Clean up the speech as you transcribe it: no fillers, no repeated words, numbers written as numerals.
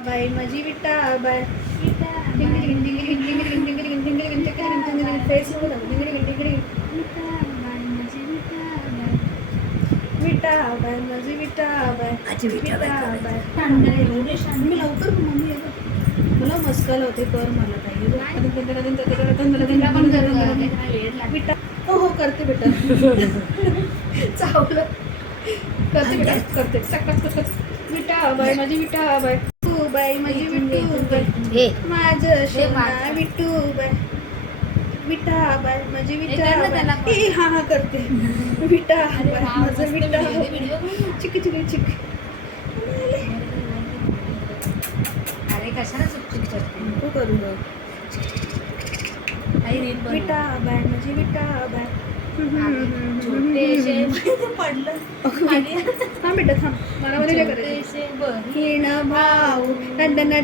bye माझी विटा by face विटा बाय माझी विटा बाय मी लवकर मम्मी मला मस्का लावते कर मला काही विटा हो करते बेटा चावलं करते बेटा करते विटा बाय माझी विटा बाय तू बाय माझी विटू बाय माझं शेणा विटू बाय विटा बाय माझी विटा हा हा करते विटा बाय माझं विटा चिक चिक चिक अरे कशाला चुकचुक करते नको करू ग विटा बाय माझी विटा बाय छोटेसे पडलं थांब बेटा थांब मला मध्ये काय करायचं छोटेसे बहीण हिण भाऊ टंडन